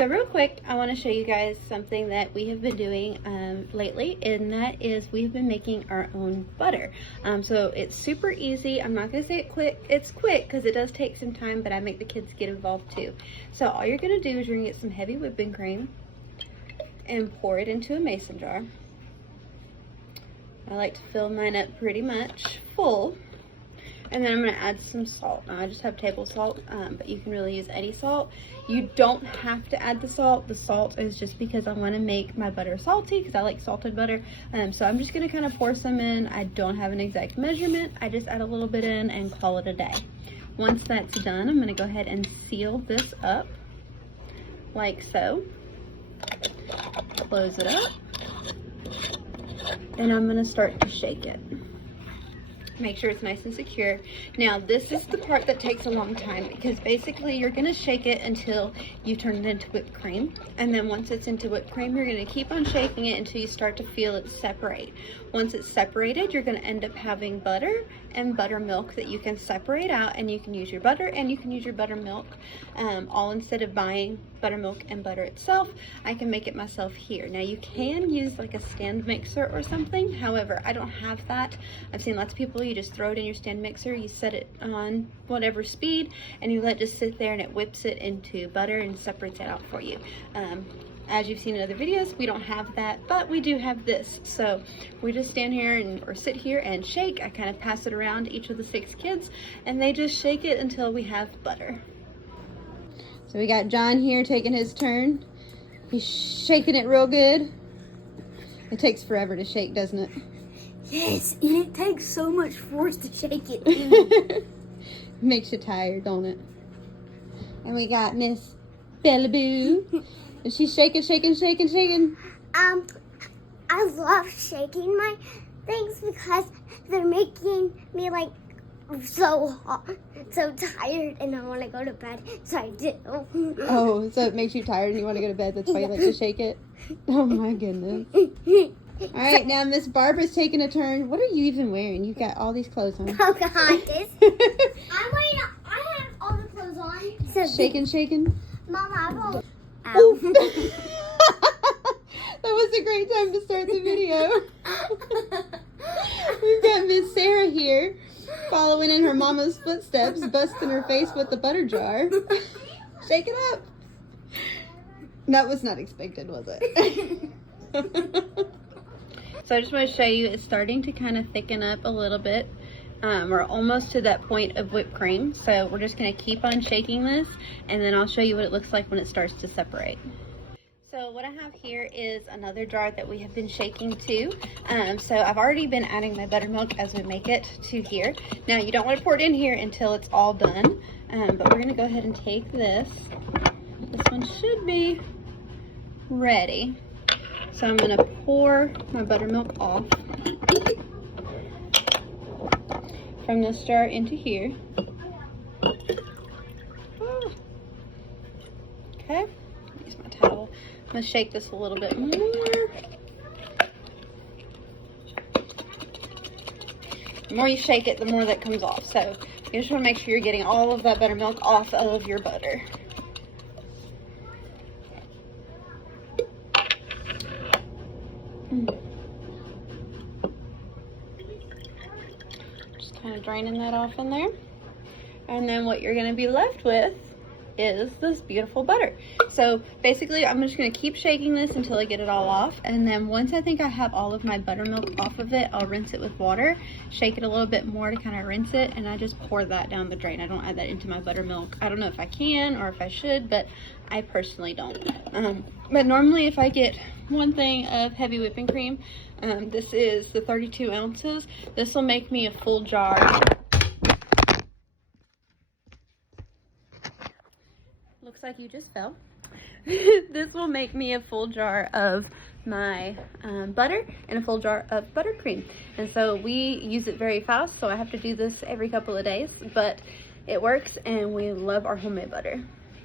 So real quick, I want to show you guys something that we have been doing lately, and that is we have been making our own butter. So it's super easy. I'm not going to say it's quick because it does take some time, but I make the kids get involved too. So all you're going to do is you're going to get some heavy whipping cream and pour it into a mason jar. I like to fill mine up pretty much full. And then I'm going to add some salt. Now, I just have table salt, but you can really use any salt. You don't have to add the salt. The salt is just because I want to make my butter salty because I like salted butter. So I'm just going to kind of pour some in. I don't have an exact measurement. I just add a little bit in and call it a day. Once that's done, I'm going to go ahead and seal this up like so. Close it up. And I'm going to start to shake it. Make sure it's nice and secure. Now this is the part that takes a long time because basically you're going to shake it until you turn it into whipped cream, and then once it's into whipped cream you're going to keep on shaking it until you start to feel it separate. Once it's separated, you're going to end up having butter and buttermilk that you can separate out, and you can use your butter and you can use your buttermilk all instead of buying buttermilk and butter itself. I can make it myself here. Now you can use like a stand mixer or something, however I don't have that. I've seen lots of people, you just throw it in your stand mixer, you set it on whatever speed and you let it just sit there and it whips it into butter and separates it out for you. As you've seen in other videos, we don't have that, but we do have this. So we just stand here or sit here and shake. I kind of pass it around each of the 6 kids and they just shake it until we have butter. So we got John here taking his turn. He's shaking it real good. It takes forever to shake, doesn't it? Yes, and it takes so much force to shake it. Makes you tired, don't it? And we got Miss Bellaboo. And she's shaking. I love shaking my things because they're making me like so hot, so tired, and I want to go to bed, so I do. Oh, so it makes you tired and you want to go to bed, that's why you like to shake it? Oh my goodness. Alright, now Miss Barbara's taking a turn. What are you even wearing? You've got all these clothes on. Oh God, I have all the clothes on. So Shaking. Mama, I will. Oof. That was a great time to start the video. We've got Miss Sarah here, following in her mama's footsteps, busting her face with the butter jar. Shake it up. That was not expected, was it? So I just want to show you, it's starting to kind of thicken up a little bit. We're almost to that point of whipped cream, so we're just going to keep on shaking this, and then I'll show you what it looks like when it starts to separate. So what I have here is another jar that we have been shaking too. So I've already been adding my buttermilk as we make it to here. Now you don't want to pour it in here until it's all done, but we're going to go ahead and take this. This one should be ready. So I'm going to pour my buttermilk off from this jar into here. Okay, use my towel. I'm going to shake this a little bit more. The more you shake it, the more that comes off. So you just want to make sure you're getting all of that buttermilk off of your butter. Just kind of draining that off in there. And then what you're going to be left with is this beautiful butter. So basically I'm just going to keep shaking this until I get it all off, and then once I think I have all of my buttermilk off of it, I'll rinse it with water, shake it a little bit more to kind of rinse it, and I just pour that down the drain. I don't add that into my buttermilk. I don't know if I can or if I should, but I personally don't. But normally if I get one thing of heavy whipping cream, this is the 32 ounces. This will make me a full jar. Looks like you just fell. This will make me a full jar of my butter and a full jar of buttercream. And so we use it very fast, so I have to do this every couple of days, but it works and we love our homemade butter.